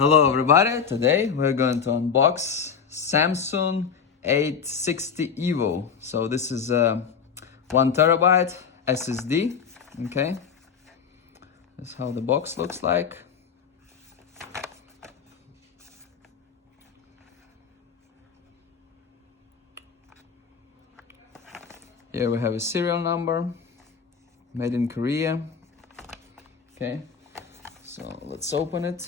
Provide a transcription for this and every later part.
Hello everybody, today we're going to unbox Samsung 860 EVO. So this is a 1 terabyte SSD, okay? That's how the box looks like. Here we have a serial number, made in Korea. Okay, so let's open it.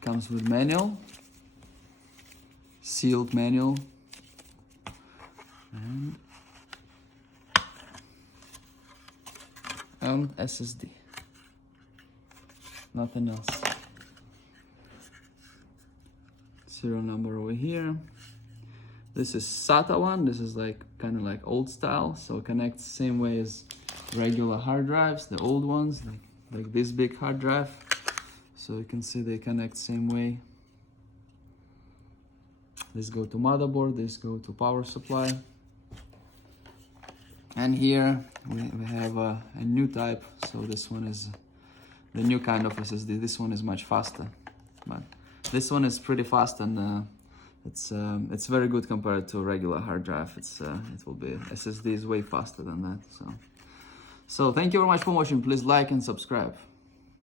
Comes with manual, sealed manual, and SSD. Nothing else. Serial number over here. This is SATA one. This is like kind of like old style, so it connects same way as regular hard drives, the old ones, like this big hard drive. So you can see they connect same way. This go to motherboard, this go to power supply. And here we have a new type. So this one is the new kind of SSD. This one is much faster, but this one is pretty fast, and it's very good compared to a regular hard drive. It will be SSD is way faster than that. So thank you very much for watching. Please like and subscribe.